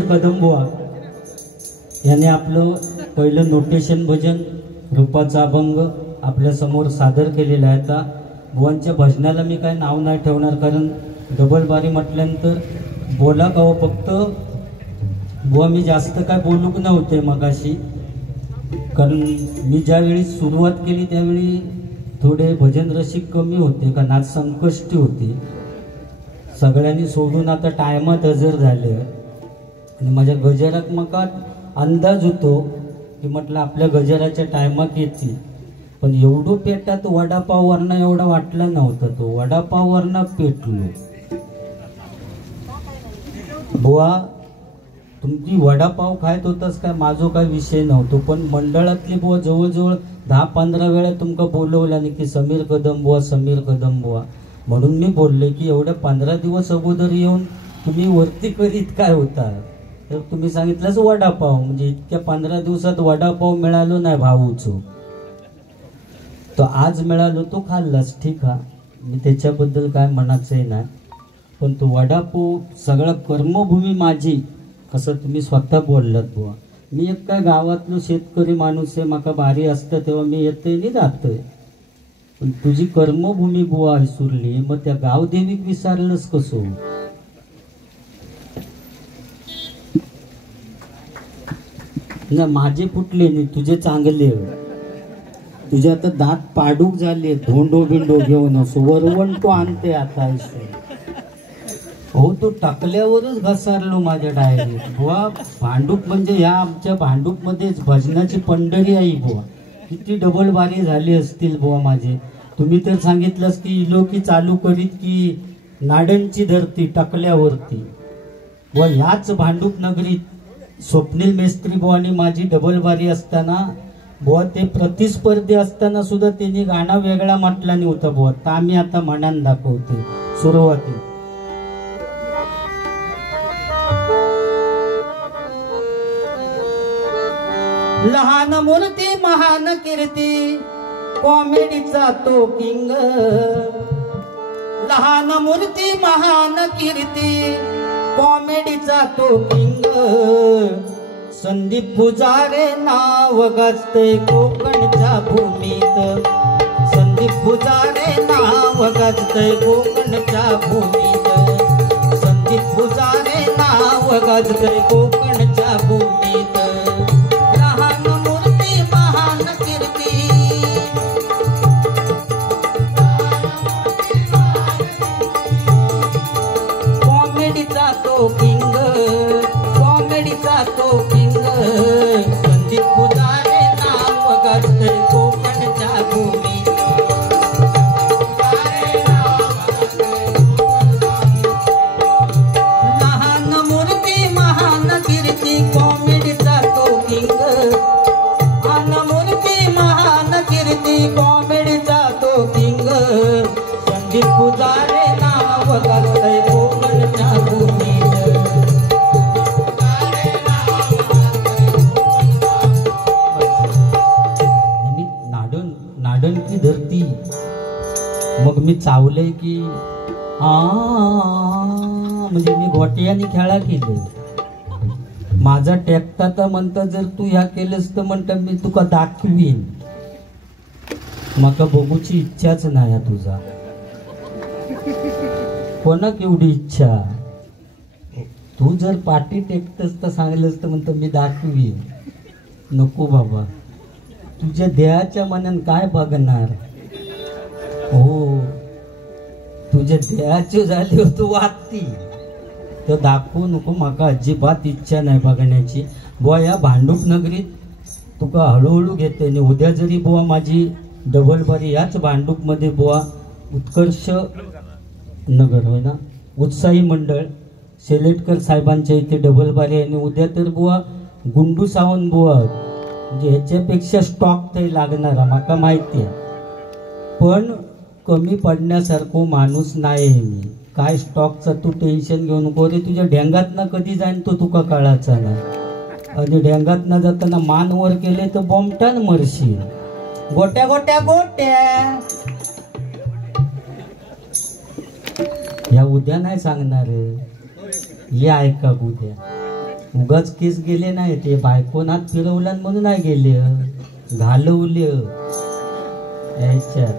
कदम बुवा याने आपलं पहिलं नोटेशन भजन रूपाचा अभंग आपल्या समोर सादर केलेला आहे। आता बुवांच्या भजनाला मी काय नाव नाही ठेवणार, कारण डबल बारी म्हटल्यानंतर बोला का फक्त बुवा मी जास्त काय बोलूक नव्हते मगाशी, कारण मी ज्यावेळी सुरुवात केली त्यावेळी थोडे भजन रसिक कमी होते, कारण आज संकष्टी होती, सगळ्यांनी सोडून आता टायमात हजर झाले आणि माझ्या गजरात मका अंदाज होतो की म्हटलं आपल्या गजराच्या टायमात येतील, पण एवढं पेटात वडापाव वरना एवढा वाटला नव्हता, तो वडापाव वरना पेटलो। बुवा तुमची वडापाव खायत होताच काय, माझो काय विषय नव्हतो, पण मंडळातली बुवा जवळजवळ 10-15 वेळा तुमका बोलवला नाही की समीर कदम बुवा, समीर कदम बुवा, म्हणून मी बोलले की एवढ्या 15 दिवस अगोदर येऊन तुम्ही वरती करीत काय होता, तर तुम्ही सांगितलंच वडापाव, म्हणजे इतक्या 15 दिवसात वडापाव मिळालो नाही भाऊचो, तो आज मिळालो तो खाल्लाच, ठीक हा, मी त्याच्याबद्दल काय म्हणायचंय नाही, पण तो वडापाव सगळा कर्मभूमी माझी असं तुम्ही स्वतः बोललात बुवा। मी एक काय गावातलो शेतकरी माणूस आहे, माका बारी असतं तेव्हा मी येतोय नाही जातोय, पण तुझी कर्मभूमी बुवा आहे सुरली, मग त्या गावदेवीक विसरलंच कसो? ना माझे फुटले नाही, तुझे चांगले, तुझे आता दात पाडूक झाले, धोंडो बिंडो घेऊन असो वरवण तो आणते आता, हो तो टाकल्यावरच घसारलो माझ्या डायरीत बुवा। भांडूप म्हणजे या आमच्या भांडूप मध्येच भजनाची पंढरी आहे बुवा, किती डबल बारी झाली असतील बुवा माझे, तुम्ही तर सांगितलंस की इलोकी चालू करीत की नाडणची धरती टाकल्यावरती, व ह्याच भांडूप नगरीत स्वप्नील मेस्त्री बुवानी माझी डबल बारी असताना बुवा, ते प्रतिस्पर्धी असताना सुद्धा त्यांनी गाणं वेगळा म्हटला नव्हता बुवा, तर आम्ही आता मनान दाखवते सुरुवाती। लहान मूर्ती महान कीर्ती कॉमेडीचा तो किंग, लहान मूर्ती महान कीर्ती कॉमेडीचा तो किंग, संदीप पुजारे नाव गाजतय कोकणच्या भूमीत, संदीप पुजारे नाव गाजतय कोकणच्या भूमीत, संदीप पुजारे नाव गाजतय कोकणच्या भूमीत, लहान मूर्ती महान कीर्ती, कॉमेडीचा तो किंग, कॉमेडीचा तो किंग, संदीप पुजारे नाव गाजतय कोकणच्या भूमीत, लहान मूर्ती महान कीर्ती कॉमेडीचा तो किंग, लहान मूर्ती महान कीर्ती कॉमेडीचा तो किंग, संदीप पुजारे नाव गाजतय कोकणच्या भूमीत, नाडण की धरती, मग मी चावलंय की म्हणजे मी घोट्याने खेळा केलं, माझा टेकता तर म्हणता जर तू ह्या केलंस तर म्हणता मी तुका दाखवीन, मका बघूची इच्छाच नाही तुझा, कोणाक एवढी इच्छा, तू जर पाठी टेकतस तर सांगलंस तर म्हणतो मी दाखवीन, नको बाबा, तुझ्या देहाच्या मनान काय बघणार, हो तुझ्या देहाची झाली हो तू वाटती, तर दाखवू नको, माका अजिबात इच्छा नाही बघण्याची बुवा। या भांडूप नगरीत तुका हळूहळू घेते आणि उद्या जरी बुवा माझी डबल बारी याच भांडूप मध्ये बुवा, उत्कर्ष नगर होय ना, उत्साही मंडळ शेलेटकर साहेबांच्या इथे डबल बारी आहे, आणि उद्या तर बुवा गुंडू सावंत बुवा, म्हणजे ह्याच्यापेक्षा स्टॉक तरी लागणारा माका माहिती आहे, पण कमी पडण्यासारखं माणूस नाही मी, काय स्टॉकचा तू टेन्शन घेऊ नको रे, तुझ्या ढेंगात ना कधी जाईन तो तुका कळाचा ना, आणि ढेंगात ना जाताना मान वर केले तर बॉम्बटान मरशील, गोट्या गोट्या गोट्या, या उद्या नाही सांगणार, ये ऐका उद्या उगाच केस गेले नाही ते बायकोन हात फिरवला म्हणून नाही गेले घालवले याच्यात.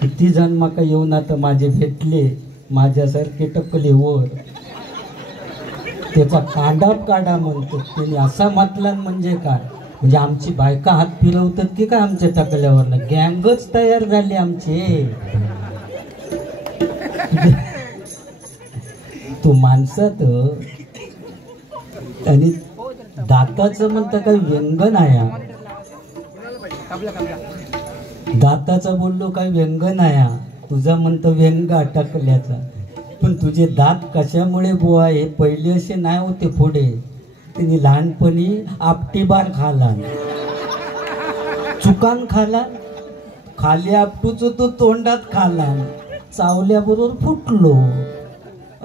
किती जण माका येऊन आता माझे भेटले माझ्यासारखे टकले वर त्याचा कांडाप काढा म्हणतो त्यांनी असा म्हटला म्हणजे काय म्हणजे आमची बायका हात फिरवतात की काय आमच्या टकल्यावर गँगच तयार झाले आमचे. तू माणसात आणि दाताचं म्हणतं काही व्यंगन आहे दाताचा बोललो काही व्यंगन आहे तुझा म्हणतो व्यंग अटकल्याचा. पण तुझे दात कशामुळे बुवा हे पहिले असे नाही होते पुढे त्यांनी लहानपणी आपटी बार खाला चुकान खाला खाली आपटूच तो तोंडात खाला चावल्याबरोबर फुटलो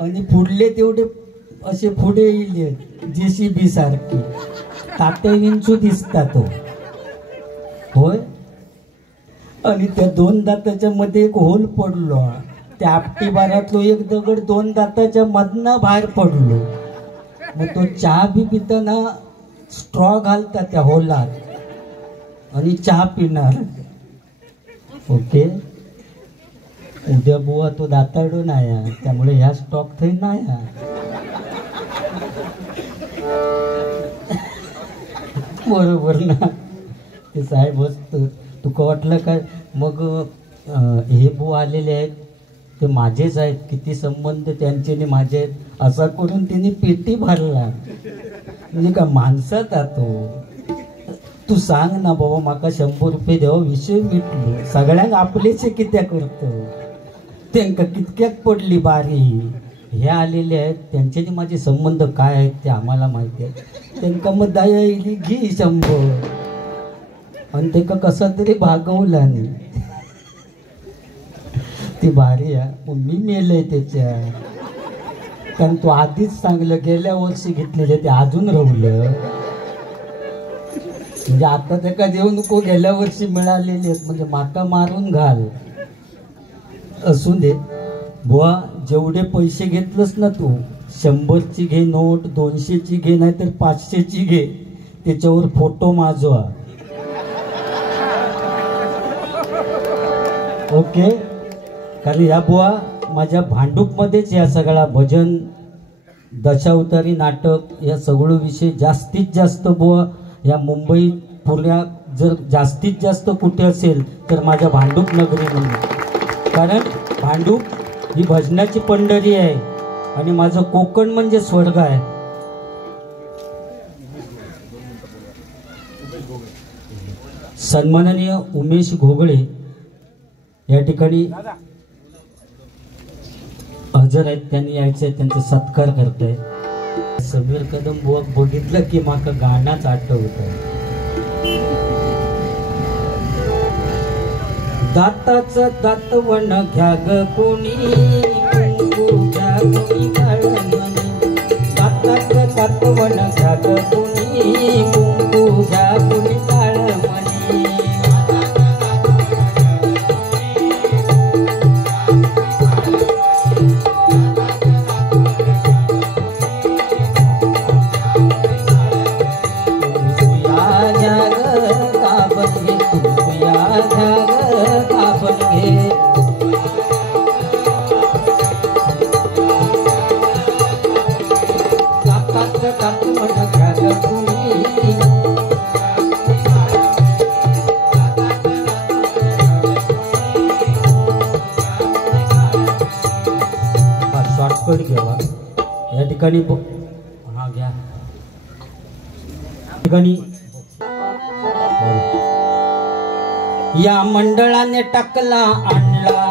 आणि फुडले तेवढे असे पुढे येईल JCB सारखी तात्या विंचू दिसता तो होय. आणि त्या 2 दाताच्या मध्ये एक होल पडलो त्या आपटी बारातलो एक दगड 2 दाताच्या मधनं बाहेर पडलो. मग तो चहा बी पिताना स्ट्रॉ घालता त्या होलात आणि चहा पिणार. ओके उद्या बुवा तो दाताडो नाही त्यामुळे ह्या स्टॉक थंय नाही. बरोबर ना ते साहेब असतं तुका वाटलं काय. मग हे बुवा आलेले आहेत ते माझेच आहेत किती संबंध त्यांचे ने माझे आहेत असा करून त्यांनी पेटी भरला म्हणजे का माणसात तो. तू सांग ना बाबा माका 100 रुपये द्यावा विषय मिटलो सगळ्यांक आपलेचे कित्या करतो त्यांका कितक्याक पडली बारी. हे आलेले आहेत त्यांच्यानी माझे संबंध काय आहेत ते आम्हाला माहिती आहे. त्यांका मग दया येईल घे 100 आणि ते कसा तरी भागवला नाही ती भारी आहे. मी मेलय त्याच्या कारण तो आधीच चांगलं गेल्या वर्षी घेतलेले ते अजून राहिलं म्हणजे आता त्याका देऊ नको गेल्या वर्षी मिळालेले म्हणजे माका मारून घाल. असू दे बुवा जेवढे पैसे घेतलंस ना तू 100ची घे नोट 200ची घे नाही तर 500ची घे त्याच्यावर फोटो माजवा. ओके कारण या बुवा माझ्या भांडूपमध्येच या सगळा भजन दशावतारी नाटक या सगळं विषय जास्तीत जास्त बुवा या मुंबई पुण्यात जर जास्तीत जास्त कुठे असेल तर माझ्या भांडूप नगरी म्हणून. कारण भांडूप ही भजनाची पंढरी आहे आणि माझं कोकण म्हणजे स्वर्ग आहे. सन्माननीय उमेश घोगळे या ठिकाणी हजर आहेत त्यांनी यायचे त्यांचा सत्कार करताय. समीर कदम बुवा बघितलं की माका गाणंच आठवत आहे. दाताचं दातवण घ्या ग कोणी कुंकू घ्या कोणी काळमणी. दाताचं दातवण घ्या ग कोणी कुंकू घ्या कोणी काळमणी. घ्यावा या ठिकाणी हा घ्या ठिकाणी या मंडळाने टाकला आणला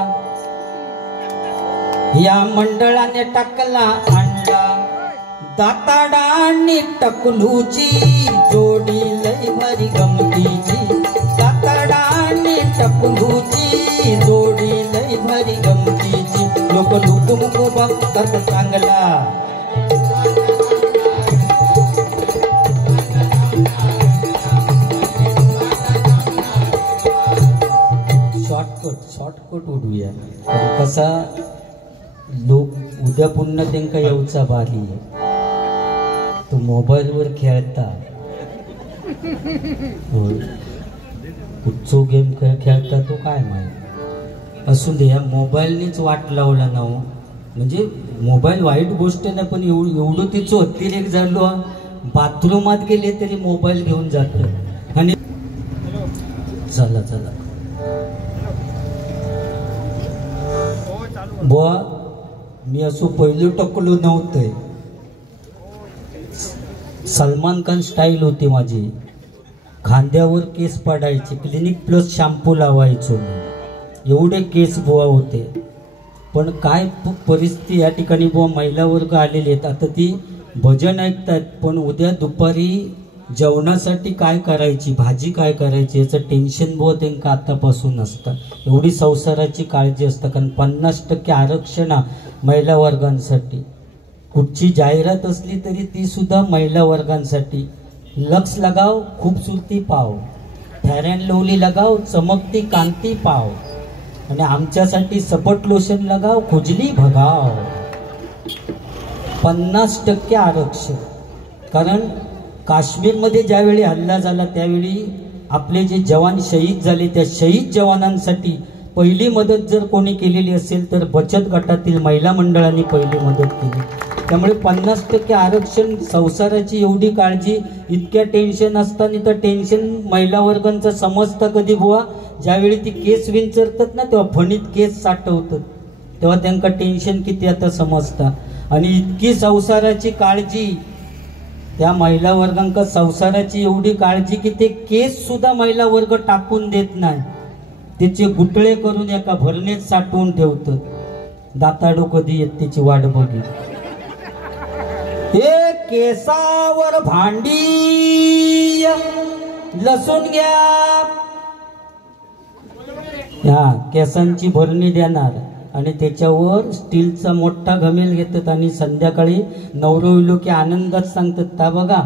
या मंडळाने टाकला आणला दाताडानी टकलूची जोडी लई भारी गमतीची. दाताडानी टकलूची जोडी लई भारी गमतीची. लोक लुकमुक बघतात चांगला शॉर्टकट उडूया कसा लोक उद्या पुन्हा त्यांका येऊचा बारी. तू मोबाईलवर खेळता कुठचो गेम खेळता तो काय माहिती. असू दे, या मोबाईलनीच वाट लावला ना हो. म्हणजे मोबाईल वाईट गोष्ट नाही, पण एवढं तिचं अतिरेक झालो. बाथरूमात गेले तरी मोबाईल घेऊन जातो. आणि चला चला बुवा, मी असं पहिलं टकलो नव्हतंय. सलमान खान स्टाईल होती माझी. खांद्यावर केस पडायचे, क्लिनिक प्लस शॅम्पू लावायचो, एवढे केस बुवा होते. पण काय परिस्थिती या ठिकाणी बुवा, महिला वर्ग आलेले आहेत. आता ती भजन ऐकतात, पण उद्या दुपारी जेवणासाठी काय करायची, भाजी काय करायची याचं टेन्शन बुवा त्यांना आतापासून असतं. एवढी संसाराची काळजी असतं. कारण 50% आरक्षण महिला वर्गांसाठी. कुठची जाहिरात असली तरी ती सुद्धा महिला वर्गांसाठी. लक्स लगाव खूबसूरती पाव, फेयर अँड लवली लगाव चमकती कांती पाव, आणि आमच्यासाठी सपट लोशन लगाव खुजली भगाव. 50% आरक्षण. कारण काश्मीरमध्ये ज्यावेळी हल्ला झाला त्यावेळी आपले जे जवान शहीद झाले, त्या शहीद जवानांसाठी पहिली मदत जर कोणी केलेली असेल तर बचत गटातील महिला मंडळांनी पहिली मदत केली. त्यामुळे 50% आरक्षण. संसाराची एवढी काळजी, इतक्या टेन्शन असताना तर टेन्शन महिला वर्गांचं समजतं कधी बुवा, ज्यावेळी ती केस विंचरतात ना तेव्हा फणीत केस साठवतात, तेव्हा त्यांना टेन्शन किती आता समजतं. आणि इतकी संसाराची काळजी त्या महिला वर्गांका, संसाराची एवढी काळजी की ते केस सुद्धा महिला वर्ग टाकून देत नाही, त्याचे गुटळे करून एका भरणीत साठवून ठेवतात. दाताडो कधी येत त्याची वाट बघी. हे केसावर भांडी लसूण घ्या, हा केसांची भरणी देणार आणि त्याच्यावर स्टीलचा मोठा घमेल घेतात आणि संध्याकाळी नवरविलो की आनंदात सांगतात, ता बघा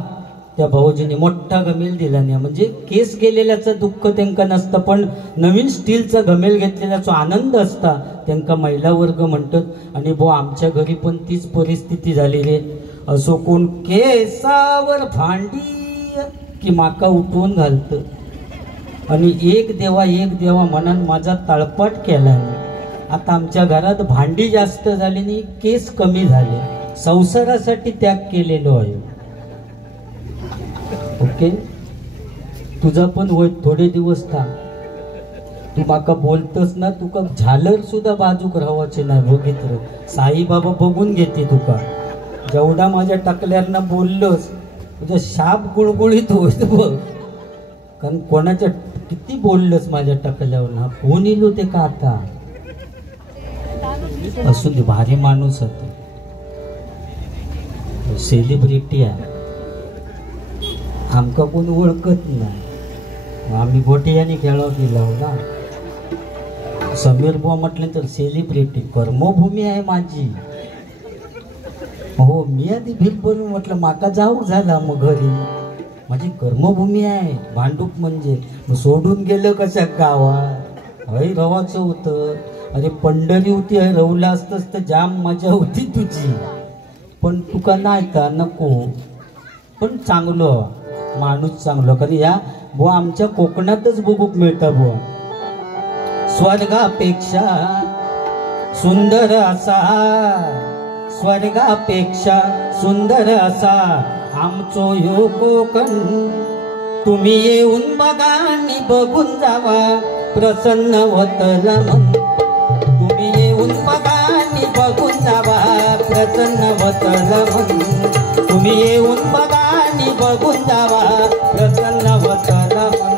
त्या भाऊजीने मोठा घमेल दिला नाही. म्हणजे केस गेलेल्याचं दुःख त्यांना नसतं, पण नवीन स्टीलचा घमेल घेतलेल्याचा आनंद असता त्यांना महिला वर्ग म्हणतात. आणि बो आमच्या घरी पण तीच परिस्थिती झाली रे. असो कोण केसावर भांडी की माका उठवून घालत. आणि एक देवा मनान माझा तळपाट केला. आता आमच्या घरात भांडी जास्त झाली नाही, केस कमी झाले. संसारासाठी त्याग केलेलो आहे. ओके, तुझा पण होय थोडे दिवस थांब. तू माका बोलतस ना, तुका झालर सुद्धा बाजूक राहायचे नाही. बघितलं साईबाबा बघून घेते तुका. जेवढा माझ्या टकल्याना बोललोस तुझा शाप गुळगुळीत होत बघ. कारण कोणाच्या किती बोललंस माझ्या टकल्यावर ना, कोण इलो ते का आता. असू दे, भारी माणूस होते, सेलिब्रिटी आहे. आमका कोण ओळखत नाही, आम्ही गोटियाने खेळाव गेलो ना. समीर बुवा म्हटलं तर सेलिब्रिटी, कर्मभूमी आहे माझी. हो, मी आधी भीक भरून म्हटलं माका जाऊ झाला. मग घरी माझी कर्मभूमी आहे भांडूप. म्हणजे सोडून गेलं कशा गावात, हय रवाचं होतं. अरे पंढरी होती, हय रवला असतंच तर जाम मजा होती तुझी. पण तुका नाही का नको. पण चांगलं माणूस चांगलं. कारण या बुवा आमच्या कोकणातच बघूक मिळतं बुवा. स्वर्गापेक्षा सुंदर असा, स्वर्गापेक्षा सुंदर असा आमचो यो कोकण. तुम्ही येऊन बघा आणि बघून जावा, प्रसन्न होतला मन. तुम्ही येऊन बघा आणि बघून जावा, प्रसन्न होतला मन. तुम्ही येऊन बघा आणि बघून जावा, प्रसन्न होतला मन.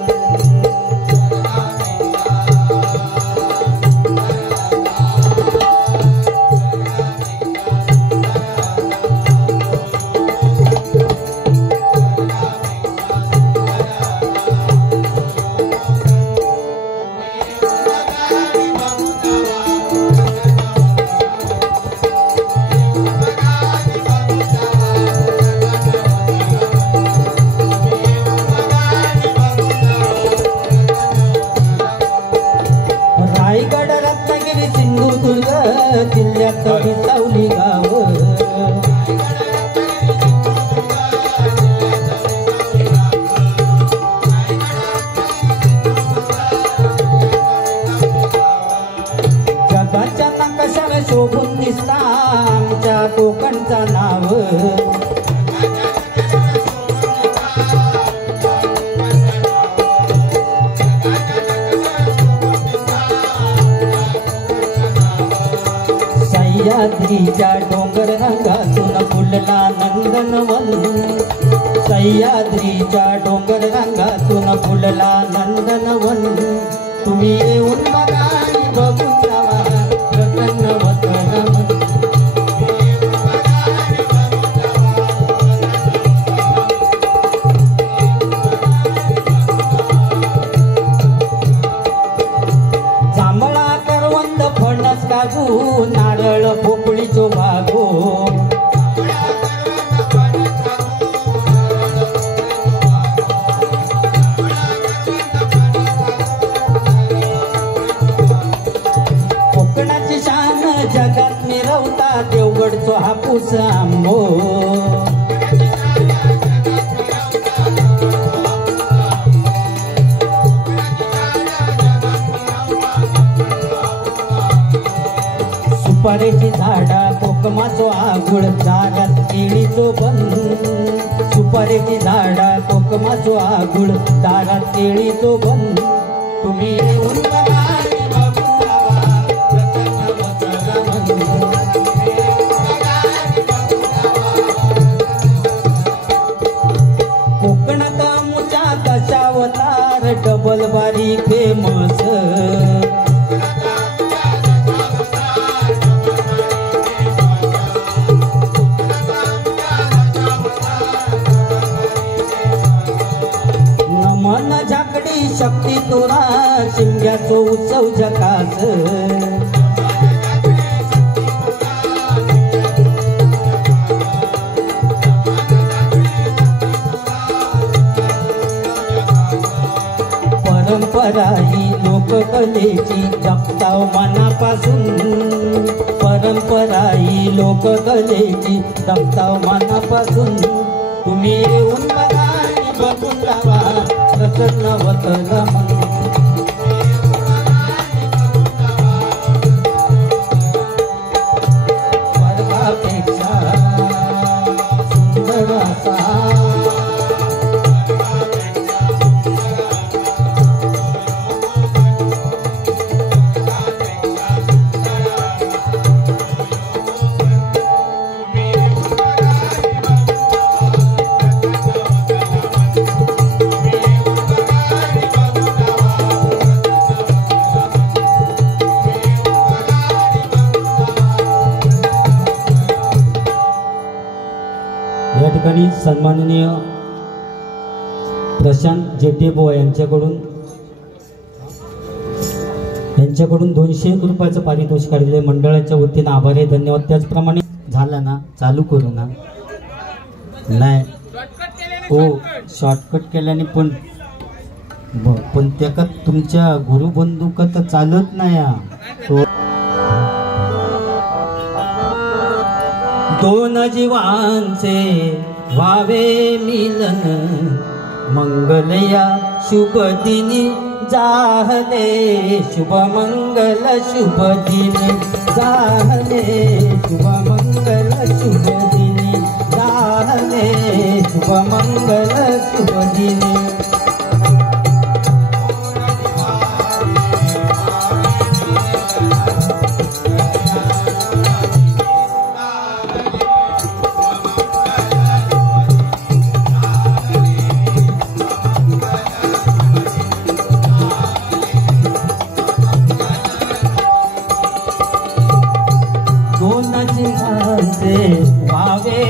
सह्याद्रीच्या डोंगर रंगातून फुलला नंदनवन, सह्याद्रीच्या डोंगर रंगातून फुलला नंदनवन. तुम्ही येऊन बघा आणि बघून जावा प्रसन्न होतं मन. जांभळा करवंद फणस काजू नारळ पोपळीचो बागो, कोकणाची शान जगात मिरवता देवगडचो हापूस आंबो. सुपारीची झाडा कोकमाचो आगुळ दारात केळीचो बन, सुपारीची झाडा कोकमाचो आगुळ दारात केळीचो बन. तुम्ही येऊन बघा आणि बघून जावा प्रसन्न होतं मन. कोकणात मुच्या दशावतार डबल बारी फेमस, मन झाकडी शक्ती तुरा शिमग्याचो उत्सव झकास. परंपरा ही लोककलेची जपताव मनापासून, परंपरा ही लोककलेची जपताव मनापासून. तुम्ही येऊन बघा आणि बघून जावा प्रसन्न होतं मन. स्वर्गापेक्षा सुंदर असा या ठिकाणी सन्माननीय प्रशांत जेटेबो यांच्याकडून 201 रुपयाचं पारितोषिक काढले मंडळाच्या वतीने आभार आहे, धन्यवाद. त्याचप्रमाणे झाला ना चालू करू ना नाही हो शॉर्टकट केल्याने पण त्याका तुमच्या गुरुबंधूक तर चालत नाही. दोन जीवांचे व्हावे मिलन मंगल या शुभ दिनी जाहले, शुभ मंगल शुभ दिनी जाहले, शुभ मंगल शुभ दिनी जाहले, शुभ मंगल शुभ दिनी. भावे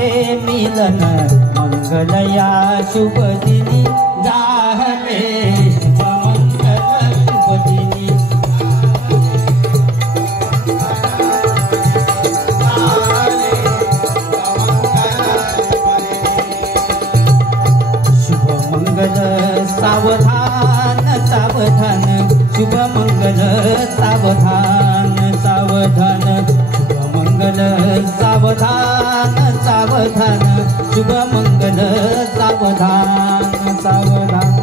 मिलन मंगल या शुभ दिनी जाहले, शुभ मंगल शुभ दिनी. शुभ मंगल सावधान सावधान, शुभ मंगल सावधान सावधान, शुभ मंगल सावधान सावधान, शुभ मंगल सावधान सावधान.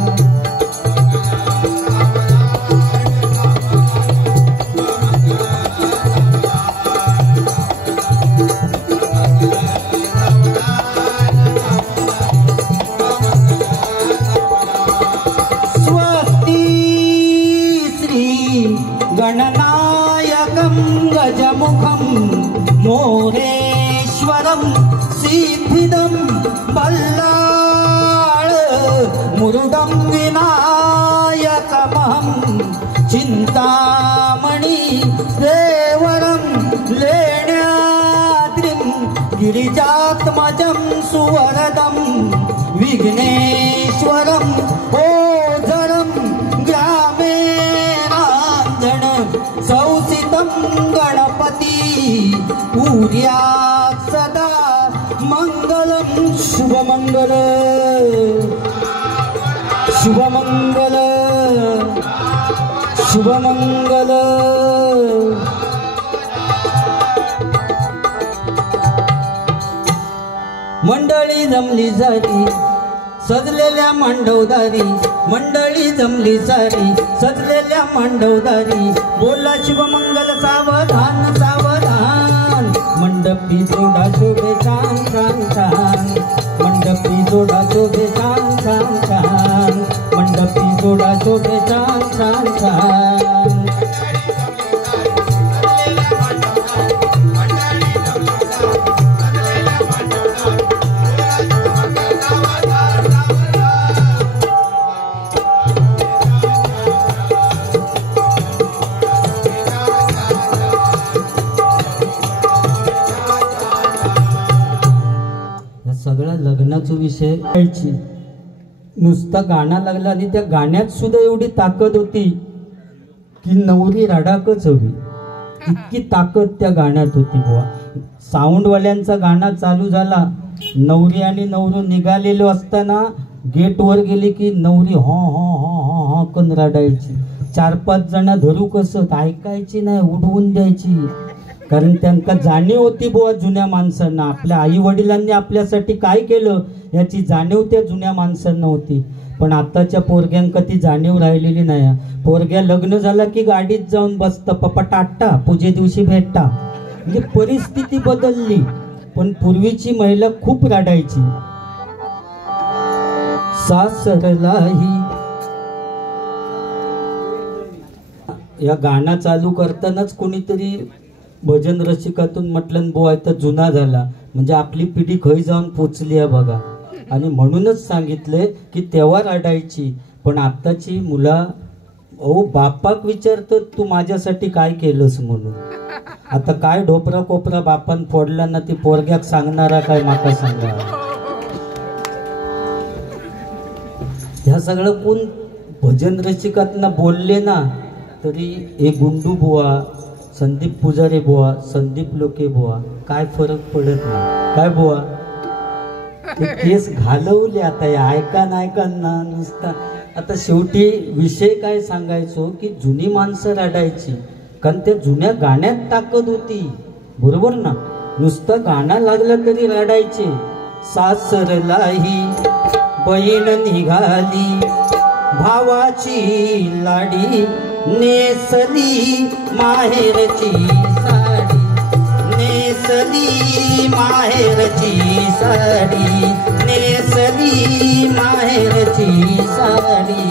स्वस्ति श्री गणनायकं गजमुखं मोरेश्वरम सिद्धिदम बल्लाळ मुरुडम विनायकमहं चिंतामणि देवरम लेण्याद्रिं गिरिजात्मजं सुवरदं विघ्नेश्वरं ओझरं ग्रामे रांजण सौसितं गणपती उर्यात् सदा मंगलम शुभमंगल शुभमंगल शुभमंगल. मंडळी जमली सारी सजलेल्या मांडवदारी मंडळी जमली सारी सजलेल्या मांडवदारी बोला शुभमंगल सावधान सावधान मंडपी जोडा शोभे छान छान छान मंडपी जोडा शोभे छान छान छान मंडपी जोडा शोभे छान छान छान. सगळा लग्नाचा विषय व्हायची नुसता गाणं लागला आणि त्या गाण्यात सुद्धा एवढी ताकद होती की नवरी रडाकच हवी इतकी ताकद त्या गाण्यात होती बुवा. साऊंडवाल्यांचा गाणं चालू झाला नवरी आणि नवरू निघालेलो असताना गेटवर गेली की नवरी हो हो हो हो हो कन रडायची. 4-5 जण धरू कसं ऐकायची नाही उडवून द्यायची कारण त्यांना जाणीव होती बुवा जुन्या माणसांना आपल्या आई वडिलांनी आपल्यासाठी काय केलं याची जाणीव त्या जुन्या माणसांना होती. पण आताच्या पोरग्यांका ती जाणीव राहिलेली नाही. पोरग्या लग्न झाला की गाडीत जाऊन बसतं पप्पा टाटा पूजे दिवशी भेटता म्हणजे परिस्थिती बदलली. पण पूर्वीची महिला खूप रडायची. सासरलाही या गाणं चालू करतानाच कोणीतरी भजन रसिकातून म्हटलं बुवा तर जुना झाला म्हणजे आपली पिढी खय जाऊन पोचली आहे बघा. आणि म्हणूनच सांगितले की तेव्हा रडायची पण आत्ताची मुला ओ बापाक विचारत तू माझ्यासाठी काय केलंस म्हणून. आता काय ढोपरा कोपरा बापान फोडला ना ती पोरग्याक सांगणारा काय माका सांगा. ह्या सगळं कोण भजन रसिकातना बोलले ना तरी एक गुंडू बुवा संदीप पुजारी बुवा संदीप लोके बुवा काय फरक पडत नाही. काय बुवा ते केस घालवले आता ऐका ना नुसता. आता शेवटी विषय काय सांगायचो की जुनी माणसं रडायची कारण त्या जुन्या गाण्यात ताकद होती बरोबर ना. नुसतं गाणं लागलं तरी रडायचे. सासरलाही बहीण निघाली भावाची लाडी नेसली माहेरची साडी नेसली माहेरची साडी नेसली माहेरची साडी.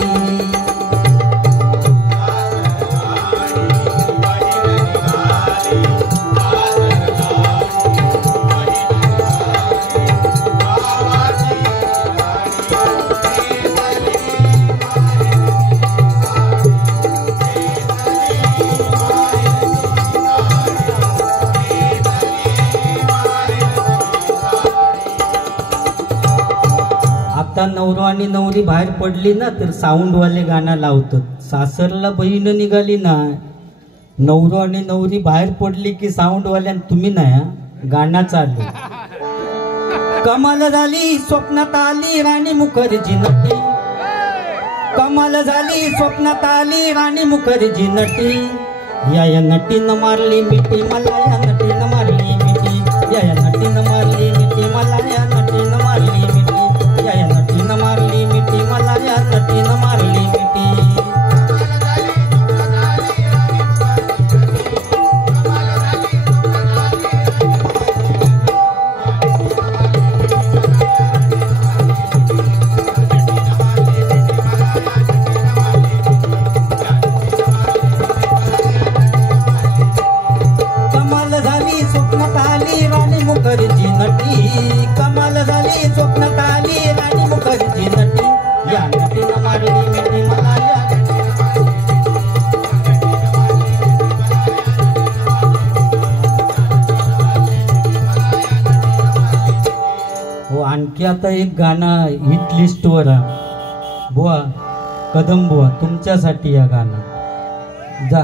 आता नवरा आणि नवरी बाहेर पडली ना तर साऊंडवाले गाणं लावतात. सासरला बहीण निघाली ना नवरो आणि नवरी बाहेर पडली की साऊंडवाल्यान तुम्ही नाही गाणं चालू. कमाल झाली स्वप्नात आली राणी मुखर्जी नटी कमाल झाली स्वप्नात आली राणी मुखर्जी नटी. या नटीनं मारली मिठी मला या नटीनं मारली मिठी या नटीनं मारली मिठी मला या नटीनं मारली मिठी या नटीनं मारली मिठी मला या नटीनं मारली मिठी. कमाल झाली एक गाणं हिट लिस्टवर बुवा कदम बुवा तुमच्यासाठी या गाणं जा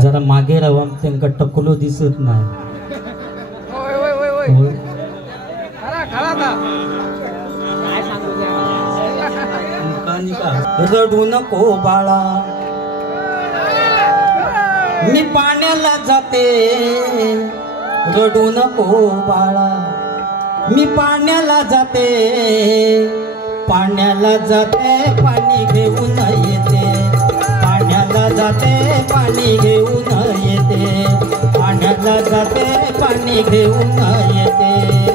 जरा मागे राहा त्यांना टकलो दिसत नाही रडू नको बाळा मी पाण्याला जाते रडू नको बाळा मी पाण्याला जाते पाणी घेऊन येते पाण्याला जाते पाणी घेऊन येते पाण्याला जाते पाणी घेऊन येते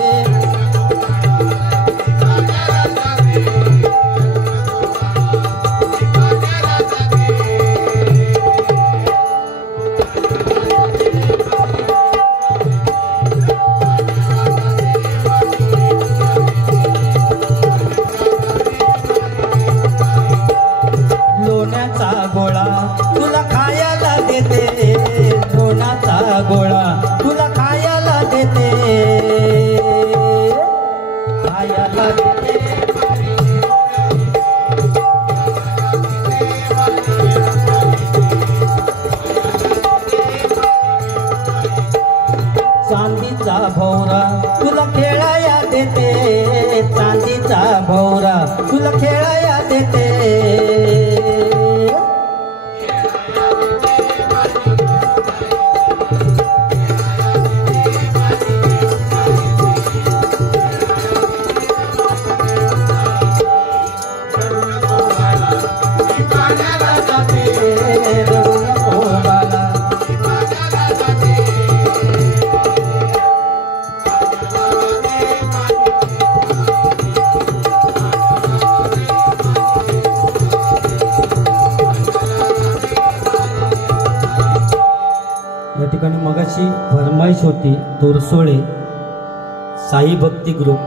गोळा तुला खायला देते लोण्याचा गोळा तुला खायला देते चांदीचा भोवरा तुला खेळाया देते चांदीचा भोवरा तुला खेळाया देते या ठिकाणी मगाशी फरमाईश होती तोरसोळे साई भक्ती ग्रुप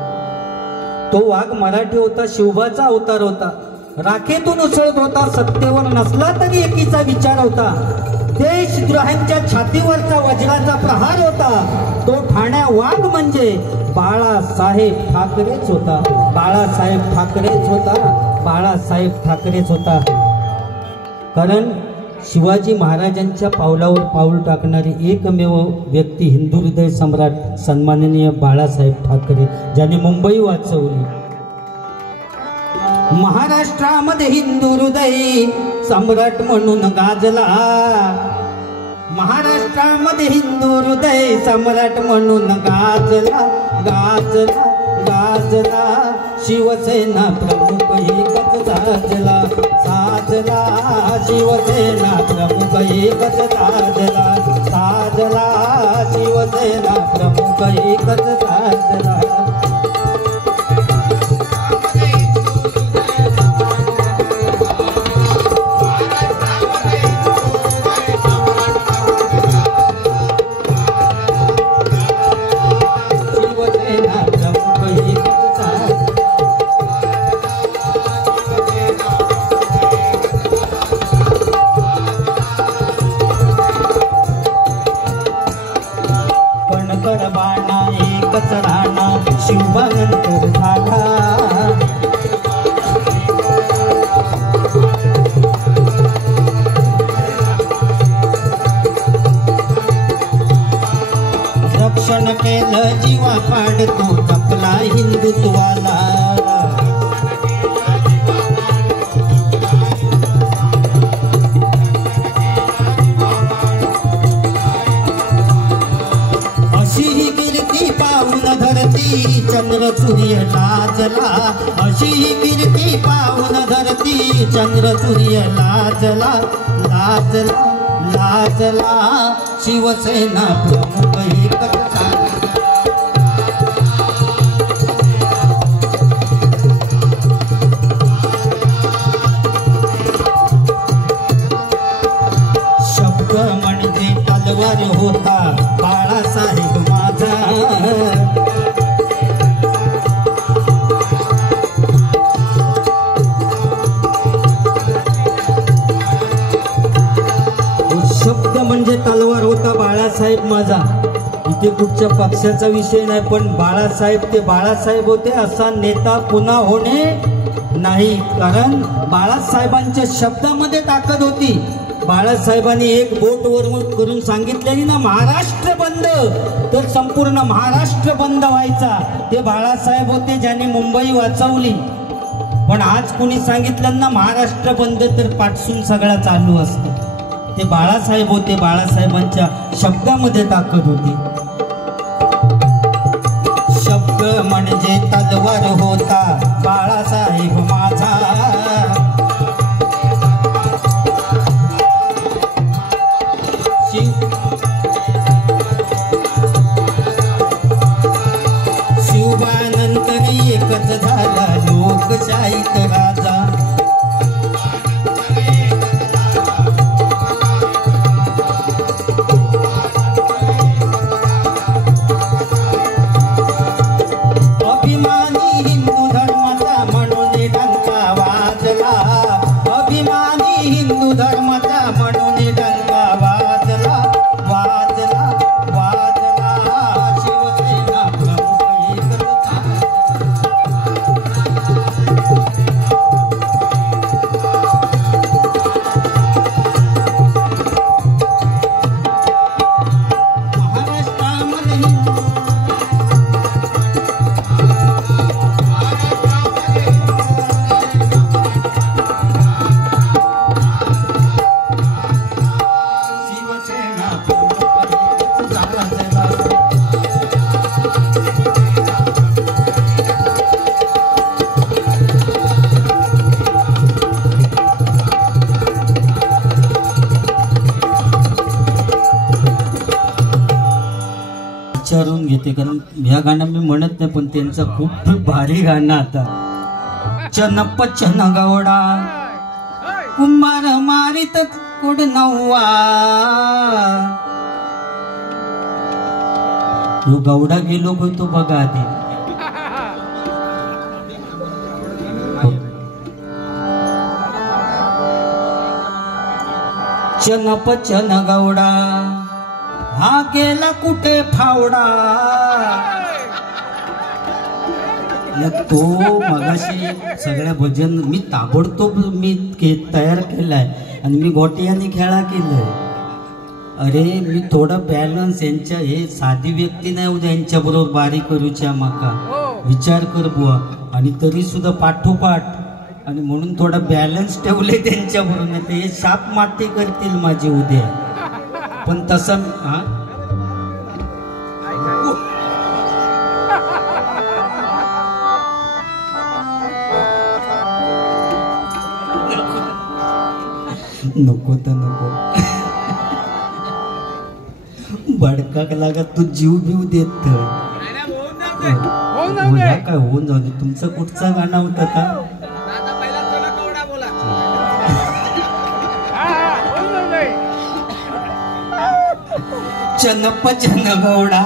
तो वाघ मराठी होता शिवबाचा अवतार होता राखेतून उसळत होता सत्तेवर नसला तरी एकीचा विचार होता देशद्रोह्यांच्या छातीवरचा वज्राचा प्रहार होता तो ठाण्या वाघ म्हणजे बाळासाहेब ठाकरेच होता बाळासाहेब ठाकरेच होता बाळासाहेब ठाकरेच होता कारण शिवाजी महाराजांच्या पावलावर पाऊल टाकणारी एकमेव व्यक्ती हिंदू हृदय सम्राट सन्माननीय बाळासाहेब ठाकरे ज्यांनी मुंबई वाचवली महाराष्ट्रामध्ये हिंदू हृदय सम्राट म्हणून गाजला महाराष्ट्रामध्ये हिंदू हृदय सम्राट म्हणून गाजला गाजला गाजला शिवसेना प्रमुख एकच साजला साजला शिवसेना प्रमुख एकच साजला साजला शिवसेना प्रमुख एकच साजला बाणा एकच राणा शिवबानंतर झाला रक्षण केलं जीवा पाडतो जपला हिंदुत्वाला चंद्र सूर्य लाजला अशी कीर्ती पाहून धरती चंद्र सूर्य लाजला लाजला लाजला शिवसेना प्रमुख एकच शब्द म्हणजे तलवार होता बाळासाहेब माझा शब्द म्हणजे तलवार होता बाळासाहेब माझा ते कुठच्या पक्षाचा विषय नाही, पण बाळासाहेब ते बाळासाहेब होते, असा नेता पुन्हा होणे नाही. कारण बाळासाहेबांच्या शब्दामध्ये ताकद होती. बाळासाहेबांनी एक बोट वर करून सांगितलेली ना, महाराष्ट्र बंद, तर संपूर्ण महाराष्ट्र बंद व्हायचा. ते बाळासाहेब होते ज्यांनी मुंबई वाचवली. पण आज कोणी सांगितलं ना महाराष्ट्र बंद, तर पाठसून सगळा चालू असतो. ते बाळासाहेब होते, बाळासाहेबांच्या शब्दामध्ये ताकद होती. शब्द म्हणजे तलवार होता बाळासाहेब माझा. शिवबानंतर एकच झाला लोकशाहीत राजा. विचारून घेते, कारण ह्या गाणं मी म्हणत नाही, पण त्यांचा खूप भारी गाणं आता. चनप चन गवडा कुंभार मारित कुड नव्वा. यो गवडा गेलो तो बघा आधी. चनप चन गवडा हा गेला कुठे फावडा. तो मगाशी सगळ्या भजन मी ताबडतोब तयार केलाय आणि मी गोटियाने खेळा केलाय. अरे मी थोडा बॅलन्स, यांच्या हे साधी व्यक्ती नाही उद्या यांच्या बरोबर बारी करूच्या माका विचार कर बुवा. आणि तरी सुद्धा पाठोपाठ, आणि म्हणून थोडा बॅलन्स ठेवले त्यांच्या बरोबर. ते हे शाप माती करतील माझी उद्या. पण तसं नको तर नको. बडकाक लागत तू जीव बिव देत काय होऊन जाऊ दे. तुमचं कुठचा गाणं होतं का? चनप चन गौडा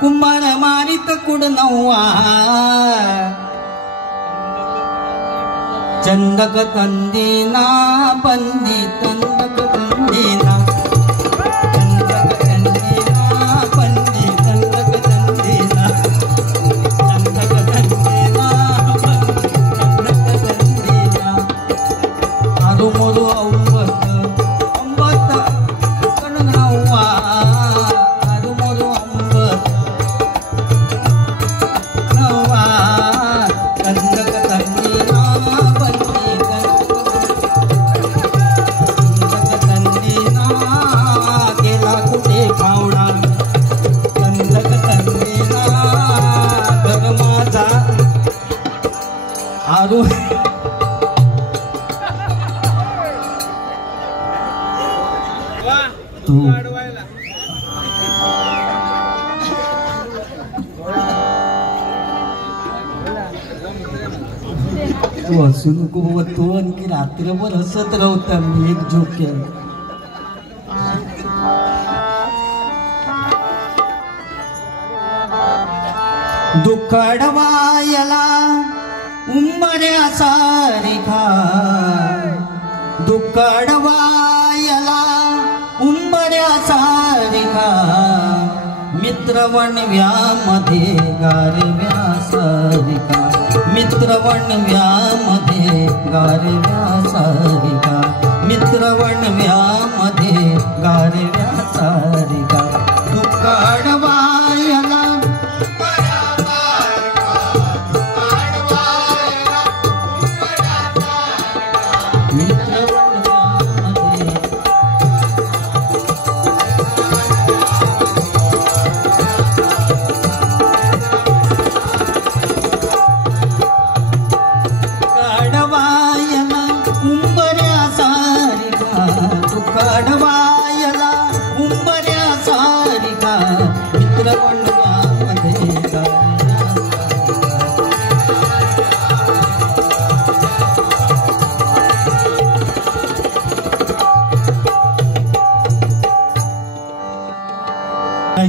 कुंभार मारित कुड नव्वा. चंदक तंदीना बंदी चंदक तंदीना. चंदक तंदीना बंदी चंदक तंदीना. चंदक तंदीना बंदी चंदक तंदीना. आरू मोरू अंबत अंबत कुड नव्वा. आरू मोरू अंबत नव्वा. चंदक तंदीना आरू तू हसू नको बाबा. तू आणखी रात्रभर हसत राहता. मी एक जोक केला. दुखडवायला उंबऱ्या सारिखा. दुखडवायला उंबऱ्या सारिखा. मी मित्रवणव्यामध्ये गारव्यासारिका, मित्रवणव्यामध्ये गारव्यासारिका, मित्रवणव्यामध्ये गारव्यासारिका, तू काढवायला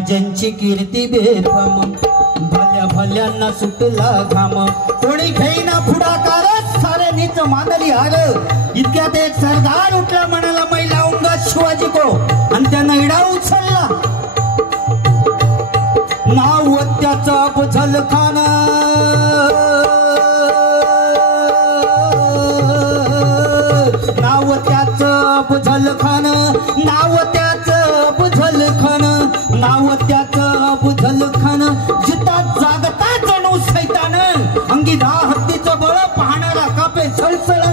ज्यांची कीर्ती बेफाम, भल्या भल्यांना सुटला घाम, कोणी घेईना पुढाकार, साऱ्यांनीच मानली हार. इतक्यात एक सरदार उठला, म्हणाला मै लाऊंगा शिवाजी को, आणि त्यानं इडा उचलला. नाव त्याचं अफजल खान, नाव त्याचं अफजल खान, नाव त्याचं अफजल खान, नाव त्याचं अफजल खान. जितात जागता जणू सैतान, अंगी 10 हत्तीचं बळ, पाहणारा कापे सळसळ.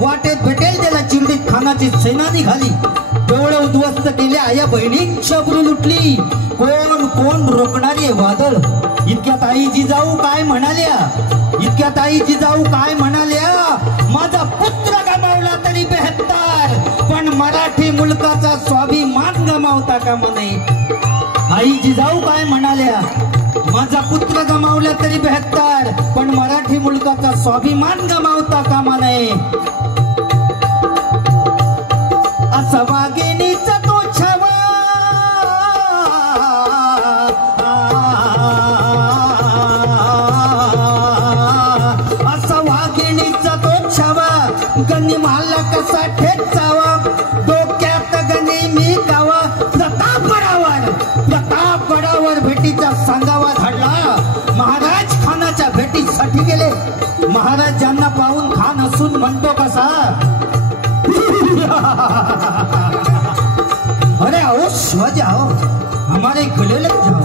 वाटेत भेटेल त्याला चिरडीत खानाची सेना निघाली. डोळे उद्ध्वस्त केले, आया बहिणींची अब्रू लुटली. कोण कोण रोखणारे वादळ. इतक्यात आई जिजाऊ काय म्हणाल्या, इतक्यात आई जिजाऊ काय म्हणाल्या, माझा पुत्र गमावला तरी बेहत्तर, पण मराठी मुलकाचा स्वाभिमान गमावता कामा नये. आई जिजाऊ काय म्हणाल्या, माझा पुत्र गमावला तरी बेहत्तर, पण मराठी मुलकाचा स्वाभिमान गमावता कामा नये. असा वाघिणीचा तो छावा, असा वाघिणीचा तो छावा, गणी मारला कसा ठेचावा, डोक्यात गणी मी गावा. प्रतापगडावर भेटीचा सांगावा धाडला. महाराज खानाच्या भेटीसाठी गेले. महाराजांना पाहून खान हसून म्हणतो कसा, अरे आओ शिवाजी आओ, हमारे गले लग जाओ.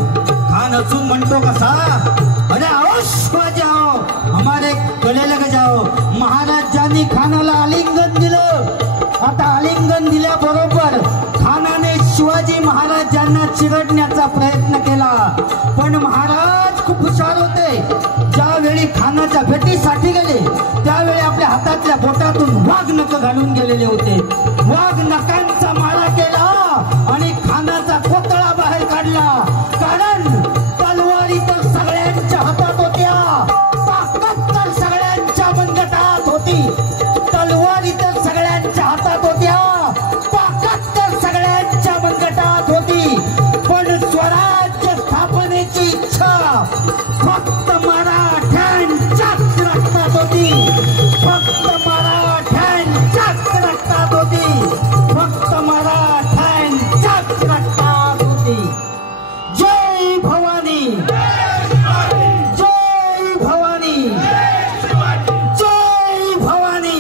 खान हसून म्हणतो कसा, अरे आओ शिवाजी आओ, हमारे गले लग जाओ. महाराजांनी खानाला आलिंगन दिलं. आता आलिंगन दिल्याबरोबर खानाने शिवाजी महाराजांना चिरडण्याचा प्रयत्न केला, पण महाराज खूप हुशार होते. ज्यावेळी खानाच्या भेटीसाठी गेले त्यावेळी आपल्या हातातल्या बोटातून वाघ नख घालून गेलेले होते. वाघ नखांचा माळा केला आणि खानाचा कोतळा बाहेर काढला. कारण तलवारी तर सगळ्यांच्या हातात होत्या, ताकद तर सगळ्यांच्या मनगटात होती. तलवारी तर सगळ्यांच्या हातात होत्या, ताकद तर सगळ्यांच्या मनगटात होती. पण स्वराज्य स्थापनेची इच्छा फक्त मराठ्यांच्याच रक्तात होती, फक्त मराठ्यांच्याच रक्तात होती, फक्त मराठ्यांच्याच रक्तात होती. जय भवानी, जय भवानी, जय भवानी.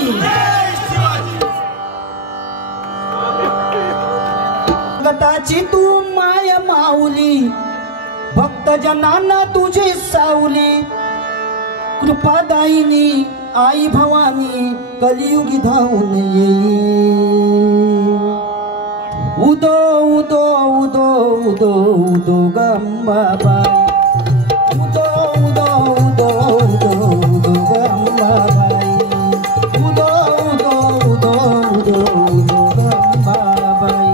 गताची तू माया माऊली, भक्तजनांना तुझी सावली. कृपादायिनी आई भवानी, कलियुगी धावून येई. उदो उदो उदो उदो उदो गंबाबाई, उदो उदो उदो उदो उदो गंबाबाई, उदो उदो उदो उदो उदो गंबाबाई.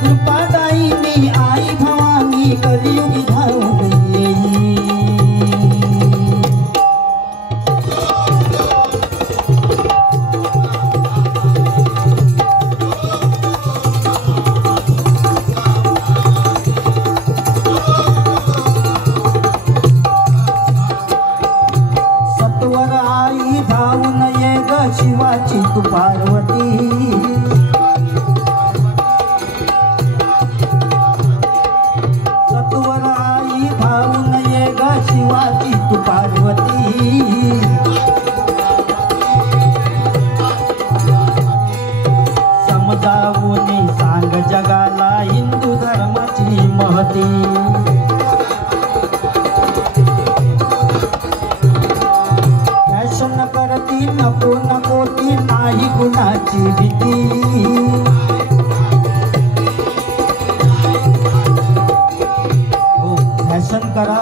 कृपादायिनी आई भवानी, कलियुगी धावून येई. जाऊन सांग जगाला हिंदू धर्माची महती। फॅशन करती नको नको ती नाही गुणाची भीती। फॅशन करा,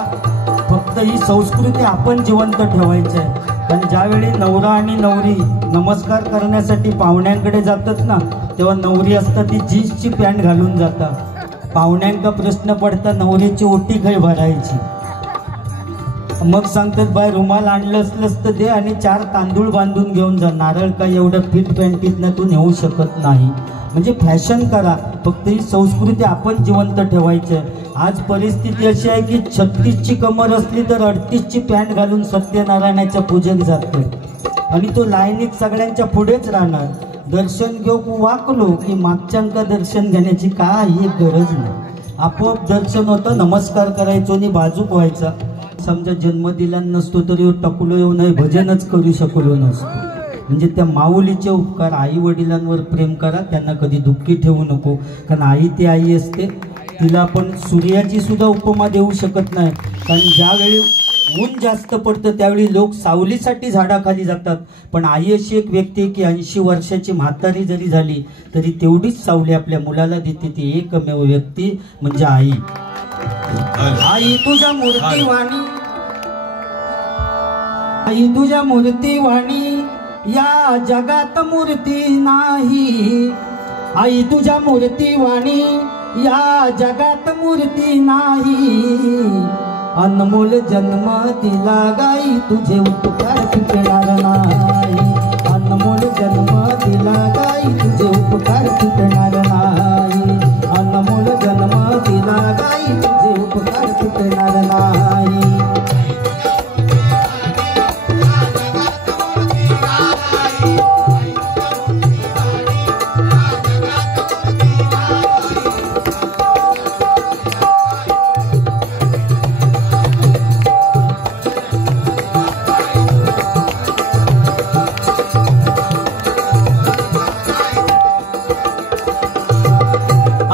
फक्त ही संस्कृती आपण जिवंत ठेवायची आहे। कारण ज्यावेळी नवरा आणि नवरी नमस्कार करण्यासाठी पाहुण्यांकडे जातात ना, तेव्हा नवरी असता ती जीन्सची पॅन्ट घालून जातात। पाहुण्यांका प्रश्न पडता नवरीची ओटी काय भरायची, मग सांगतात बाय रुमाल आणलं असलंच तर दे आणि 4 तांदूळ बांधून घेऊन जा, नारळ काय एवढं फिट पॅन्टीतनं तू नेऊ शकत नाही। म्हणजे फॅशन करा, फक्त ही संस्कृती आपण जिवंत ठेवायची आहे। आज परिस्थिती अशी आहे की 36ची कमर असली तर 38ची पॅन्ट घालून सत्यनारायणाच्या पूजेक जातो आणि तो लाईनीत सगळ्यांच्या पुढेच राहणार। दर्शन घेऊ वाकलो की मागच्यांका दर्शन घेण्याची काही गरज नाही, आपोआप दर्शन होतं। नमस्कार करायचो आणि बाजूक व्हायचा। समजा जन्म दिला नसतो तरी टकुलो येऊ नये भजनच करू शकलो नसतो। म्हणजे त्या माऊलीचे उपकार, आई वडिलांवर प्रेम करा, त्यांना कधी दुःखी ठेवू नको। कारण आई ती आई असते, तिला आपण सूर्याची सुद्धा उपमा देऊ शकत नाही। कारण ज्यावेळी ऊन जास्त पडतं त्यावेळी लोक सावलीसाठी झाडाखाली जातात, पण आई अशी एक व्यक्ती आहे की 80 वर्षाची म्हातारी जरी झाली तरी तेवढीच सावली आपल्या मुलाला देते। ती एकमेव व्यक्ती म्हणजे आई। आई तुझ्या मूर्तीवाणी, आई तुझ्या मूर्तीवाणी या जगात मूर्ती नाही। आई तुझ्या मूर्तीवाणी या जगात मूर्ती नाही। अनमोल जन्म दिला गाई तुझे उपकार तुटणार नाही। अनमोल जन्म दिला गाई तुझे उपकार तुटणार नाही। अनमोल जन्म दिला गाई तुझे उपकार तुटणार नाही।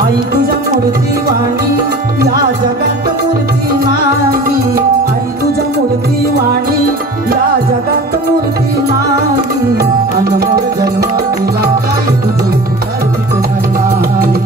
आई तुझ्या मूर्तीवाणी या जगात मूर्ती नाही। आई तुझ्या मूर्तीवाणी या जगात मूर्ती नाही। अनमोल जन्म दिला गाई तुझे उपकार तुटणार नाही।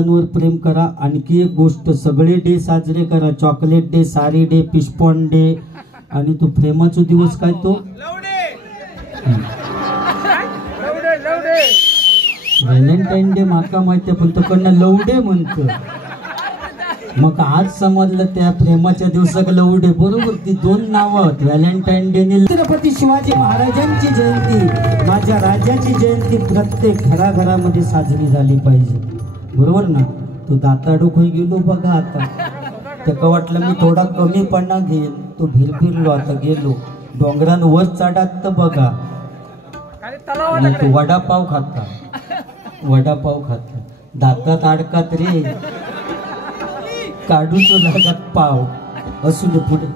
वर प्रेम करा। आणखी एक गोष्ट, सगळे डे साजरे करा, चॉकलेट डे, सारी डे, पिशपॉन डे, आणि तो प्रेमाचा दिवस काय तो व्हॅलेंटाईन डे माका माहिती, पण तो कडनं लव डे म्हणतो। मग आज समजलं त्या प्रेमाच्या दिवसाक लव डे बरोबर, ती 2 नावं, व्हॅलेंटाईन डे आणि छत्रपती शिवाजी महाराजांची जयंती, माझ्या राजाची जयंती प्रत्येक घराघरामध्ये साजरी झाली पाहिजे, बरोबर ना। तो दाताडो खोय गेलो बघा आता, त्याका वाटलं मी थोडा कमीपणा घेईन, तो फिरलो आता गेलो डोंगरांवर चढात तर बघा तो वडापाव खाता, वडापाव खाता, दातात अडकात रे, काढूचो लागत पाव। असू दे पुढे।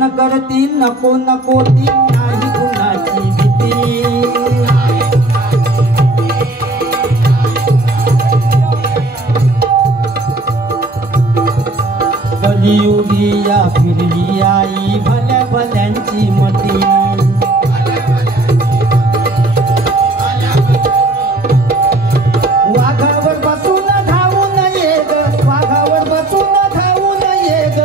न करती नको नको ती नाही गुणाची भीती। कलियुगी या फिरली आई भल्या भल्यांची मती। वाघावर बसून धावून ये ग, वाघावर बसून धावून ये ग।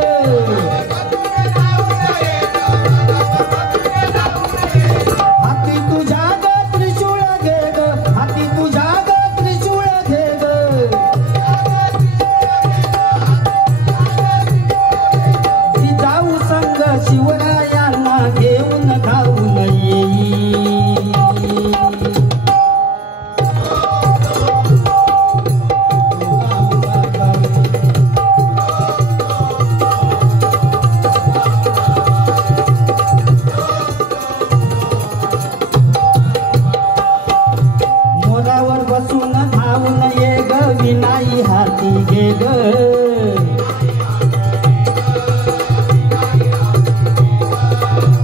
घे ग,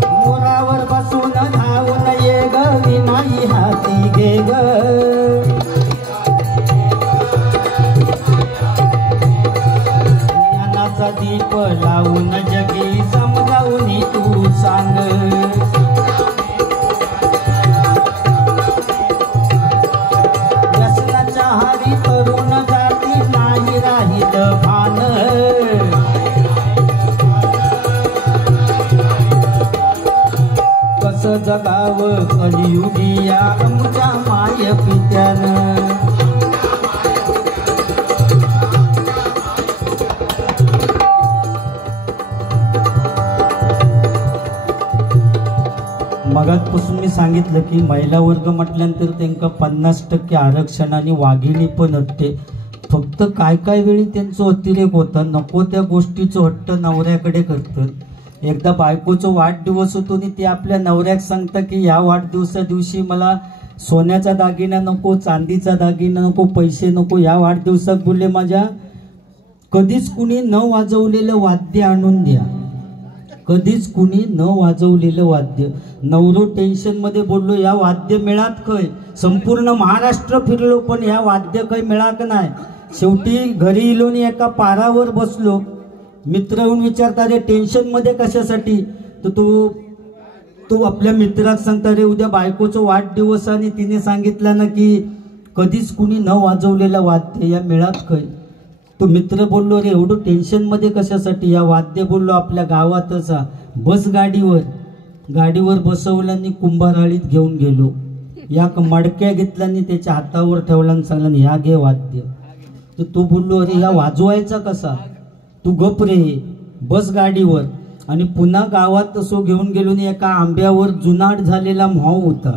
मोरावर बसून धावून ये ग, विनाई हाती घे ग, ज्ञानाचा दीप लावून जगी समजावून तू सांग, व्यसनाच्या हारी तरुण जाती नाही राहिल भान, कसं जगावं कलियुगी या आमच्या माय पित्यानं, मगातपासून मी सांगितलं की महिला वर्ग म्हटल्यानंतर त्यांना 50% आरक्षण आणि वाघिणी पण असते. फक्त काय काय वेळी त्यांचा अतिरेक होता, नको त्या गोष्टीचं हट्ट नवऱ्याकडे करतात. एकदा बायकोचा वाढदिवस होतो आणि ते आपल्या नवऱ्याक सांगता की या वाढदिवसा दिवशी मला सोन्याचा दागिना नको, चांदीचा दागिना नको, पैसे नको, या वाढदिवसात बोलले माझ्या कधीच कुणी न वाजवलेलं वाद्य आणून द्या, कधीच कुणी न वाजवलेलं वाद्य. नवरो टेन्शन मध्ये बोललो या वाद्य मिळात काय, संपूर्ण महाराष्ट्र फिरलो पण या वाद्य काही मिळात नाही. शेवटी घरी इलो आणि एका पारावर बसलो. मित्र येऊन विचारता रे टेन्शन मध्ये कशासाठी, तर तो आपल्या मित्राक सांगता रे उद्या बायकोचा वाढदिवस आणि तिने सांगितलं ना की कधीच कुणी न वाजवलेलं वाद्य या मिळात काय. तो मित्र बोललो रे एवढं टेन्शन मध्ये कशासाठी, या वाद्य बोललो आपल्या गावातच बस गाडीवर बसवल्यानी कुंभाराळीत घेऊन गेलो. या मडक्या घेतल्यानी त्याच्या हातावर ठेवला आणि सांगला या घे वाद्य. तर तो बोललो अरे या वाजवायचा कसा, तू गप रे बस गाडीवर. आणि पुन्हा गावात तसो घेऊन गेलो आणि एका आंब्यावर जुनाट झालेला म्हाव होता,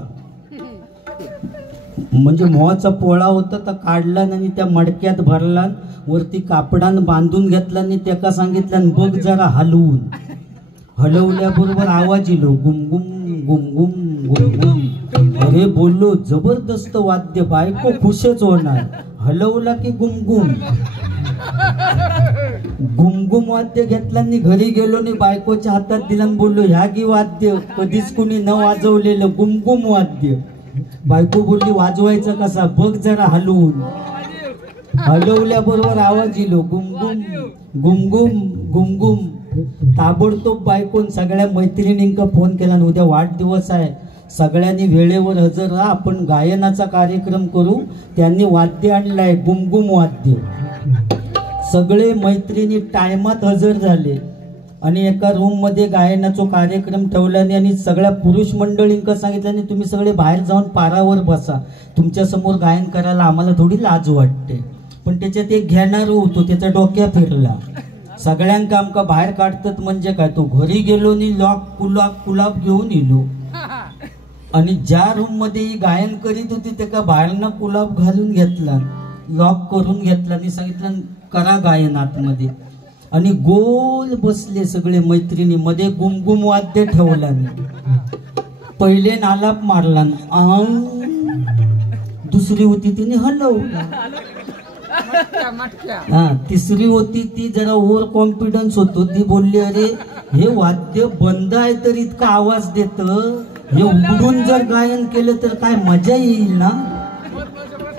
म्हणजे मोहाचा पोळा होता, तर काढला आणि त्या मडक्यात भरला, वरती कापडान बांधून घेतला आणि त्याका सांगितलं बघ जरा हलवून. हलवल्याबरोबर आवाज येलो गुमगुम गुमगुम गुमगुम. अरे बोललो जबरदस्त वाद्य, बायको खुशच होणार. हलवला की गुमगुम गुमगुम वाद्य घेतला आणि घरी गेलो आणि बायकोच्या हातात दिला आणि बोललो ह्या गी वाद्य कधीच कुणी न वाजवलेलं गुमगुम वाद्य. बायको बोलली वाजवायचं कसा, बघ जरा हलवून. हलवल्याबरोबर आवाज येलो गुमगुम गुमगुम गुमगुम. ताबडतोब बायकोन सगळ्या मैत्रिणींना फोन केला, उद्या वाढदिवस आहे, सगळ्यांनी वेळेवर हजर राहा, आपण गायनाचा कार्यक्रम करू. त्यांनी वाद्य आणलाय गुमगुम वाद्य. सगळे मैत्रिणी टायमात हजर झाले आणि एका रूम मध्ये गायनाचा कार्यक्रम ठेवल्याने आणि सगळ्या पुरुष मंडळींना सांगितल्याने तुम्ही सगळे बाहेर जाऊन पारावर बसा, तुमच्या समोर गायन करायला आम्हाला थोडी लाज वाटते. पण त्याच्यात एक घेणार होतो, त्याचा डोक्या फिरला. सगळ्यांका आमका बाहेर काढतात म्हणजे काय. तो घरी गेलो आणि लॉक कुलाब घेऊन येलो आणि ज्या रूम मध्ये ही गायन करीत होती त्याका बाहेरनं कुलाब घालून घेतला, लॉक करून घेतला आणि सांगितलं करा गायन आतमध्ये. आणि गोल बसले सगळे मैत्रिणी, मध्ये गुमगुम वाद्य ठेवला. पहिले नालाप मारला, दुसरी होती तिने हलवला, तिसरी होती ती जरा ओव्हर कॉन्फिडन्स होतो, ती बोलली अरे हे वाद्य बंद आहे तर इतका आवाज देत, हे उघडून जर गायन केलं तर काय मजा येईल ना.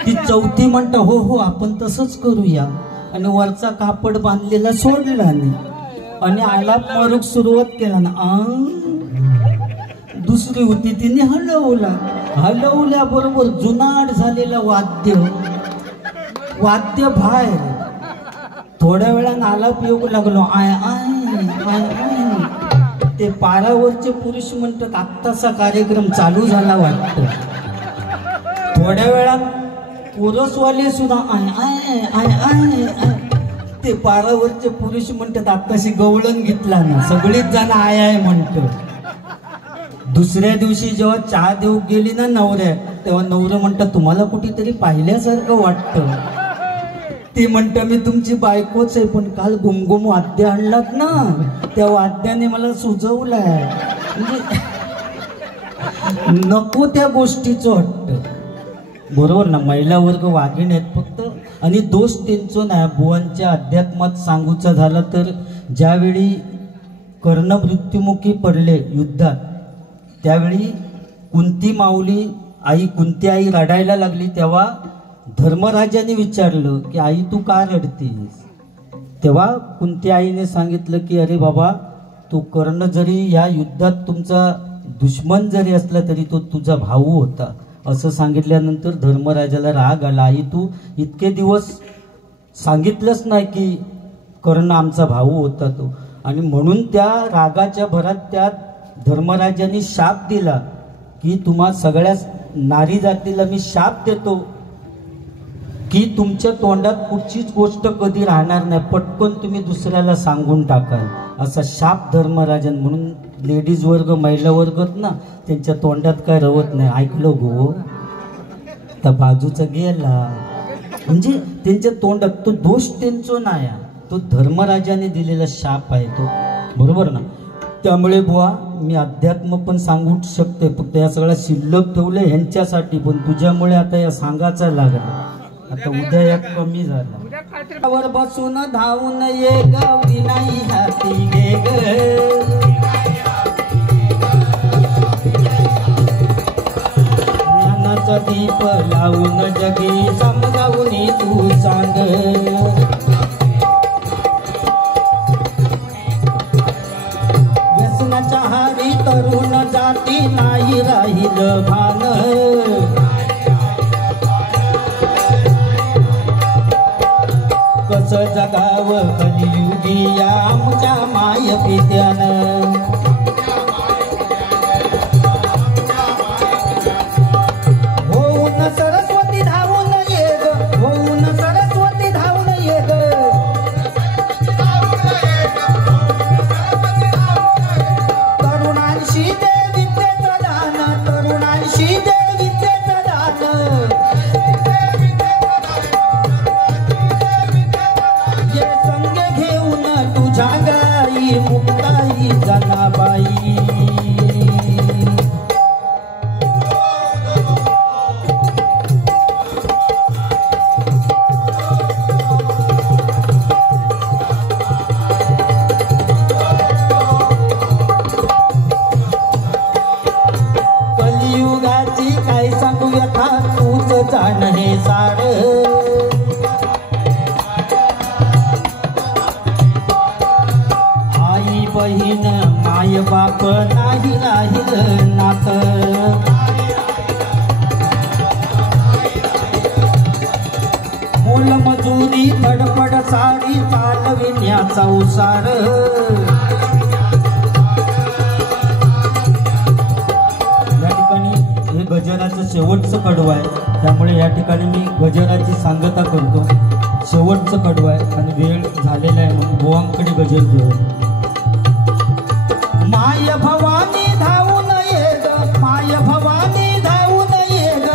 ती चौथी म्हणता हो हो आपण तसंच करूया. आणि वरचा कापड बांधलेला सोडला आणि आलाप मारूक सुरुवात केला ना. दुसरी होती तिने हलवला, हलवल्याबरोबर जुनाट झालेला वाद्य बाहेर. थोड्या वेळानं आलाप येऊ लागलो, आय आय आय आय. ते पारावरचे पुरुष म्हणतात आत्ताचा कार्यक्रम चालू झाला वाटतं. थोड्या वेळात कोरसवाले सुद्धा I I I I I. ते पारावरचे पुरुष म्हणतात आत्ताशी गवळण घेतला ना, सगळीच जण आय आय म्हणतात. दुसऱ्या दिवशी जेव्हा चहा देऊ गेली ना नवऱ्या, तेव्हा नवरं म्हणतात तुम्हाला कुठेतरी पाहिल्यासारखं वाटतं. ती म्हणतं मी तुमची बायकोच आहे, पण काल गुमगुम वाद्य आणलात ना, त्या वाद्याने मला सुजवलंय. म्हणजे नको त्या गोष्टीचं वाटतं. बरोबर ना, महिला वर्ग वाघीण आहेत फक्त. आणि दोष त्यांचो नाही. बुवांच्या अध्यात्मात सांगूचं झालं तर ज्यावेळी कर्ण मृत्युमुखी पडले युद्धात, त्यावेळी कुंती माऊली आई कुंती आई रडायला लागली. तेव्हा धर्मराजाने विचारलं की आई तू का रडतीस? तेव्हा कुंती आईने सांगितलं की अरे बाबा, तो कर्ण जरी या युद्धात तुमचा दुश्मन जरी असला तरी तो तुझा भाऊ होता. असं सांगितल्यानंतर धर्मराजाला राग आला. आई तू इतके दिवस सांगितलंच नाही की कर्ण आमचा भाऊ होता तो. आणि म्हणून त्या रागाच्या भरात त्या धर्मराजाने शाप दिला की तुम्हा सगळ्या नारी जातीला मी शाप देतो की तुमच्या तोंडात कुठचीच गोष्ट कधी राहणार नाही, पटकन तुम्ही दुसऱ्याला सांगून टाकाल, असा शाप धर्मराजन. म्हणून लेडीज वर्ग महिला वर्गत ना त्यांच्या तोंडात काय रवत नाही. ऐकलं गो त्या बाजूचा गेला म्हणजे त्यांच्या तोंडात तो दोष त्यांचो नाही, तो धर्मराजाने दिलेला शाप आहे तो. बरोबर ना. त्यामुळे बुवा मी अध्यात्म पण सांगू शकते, फक्त या सगळ्या शिल्लक ठेवले ह्यांच्यासाठी. पण तुझ्यामुळे आता या सांगायचा लागला. आता उद्या या कमी झाला. वर बसून धावून ये गौरी नाही हाती गे ग, ज्ञानाचा दीप लावून जगी समजावून तू सांग. व्यसनाच्या हारी तरुण जाती नाही राहिलं भान, कसं जगावं कलियुगी या आमच्या माय पित्यानं. होऊन सरस्वती धावून ये ग, होऊन सरस्वती धावून ये ग, तरुणांशी दे विद्येचं दान, तरुणांशी दे विद्येचं दान. ये संग घेऊन तुझ्या गाई मुक्ताई जनाबाई. कलियुगाची काय सांगू व्यथा तूच जाण हे सार. आई बहीण माय बाप नाही राहिलं नात, मोलमजुरी तडपड सारी चालविण्याचा उसार. या ठिकाणी हे गजराचं शेवटचं कडवं आहे, त्यामुळे या ठिकाणी मी गजराची सांगता करतो. शेवटचं कडवं आहे आणि वेळ झालेला आहे म्हणून बुवांकडे गजर घेऊ. माय भवानी धावून ये ग, माय भवानी धावून ये ग,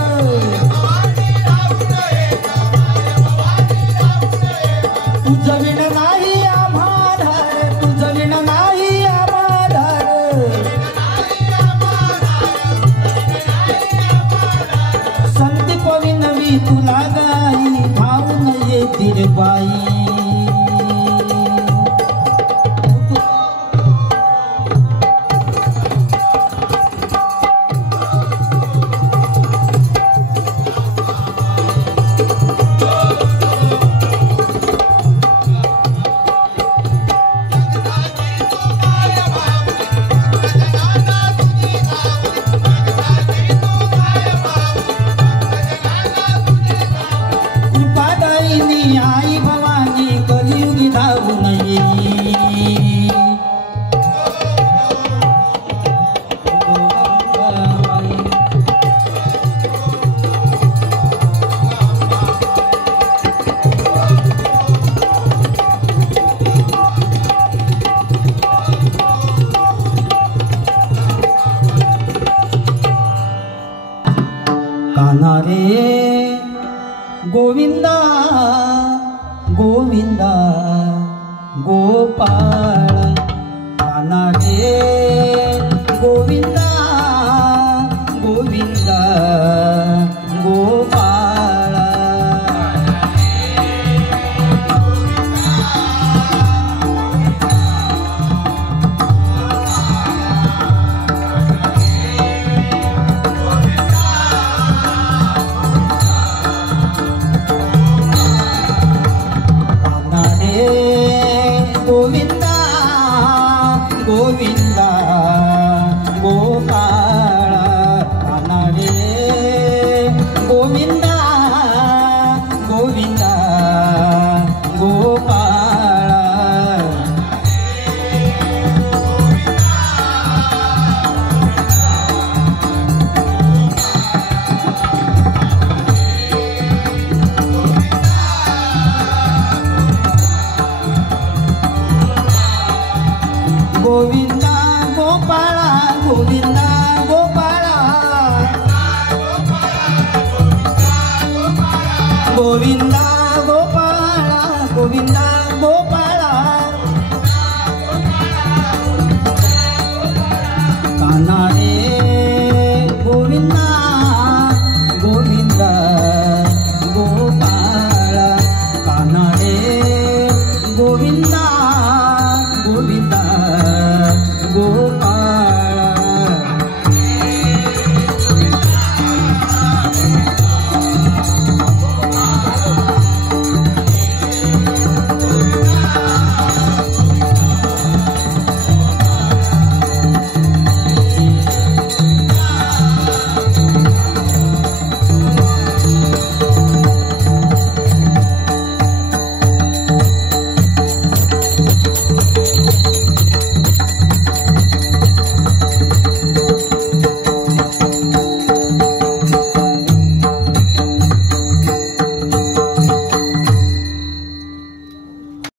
तुझं विण नाही आम्हा धार, तुझं विण नाही आम्हा धार. संदीप विनवी तुला गाई धावून येतील बाई. आई भवानी कलियुगी धावून येई. कान्हा रे गोविंदा गोविंदा गोपाळ, कान्हा रे गोविंदा गोविंदा गोपाळ. गोविंदा गोपाळा काना रे गोविंदा गोविंदा गोपाळा गोविंदा गोपाळा गोविंदा गोपाळा गोविंदा गोपाळा गोविंदा गोपाळा काना रे गोविंदा गोविंदा गोपाळा काना रे गोविंदा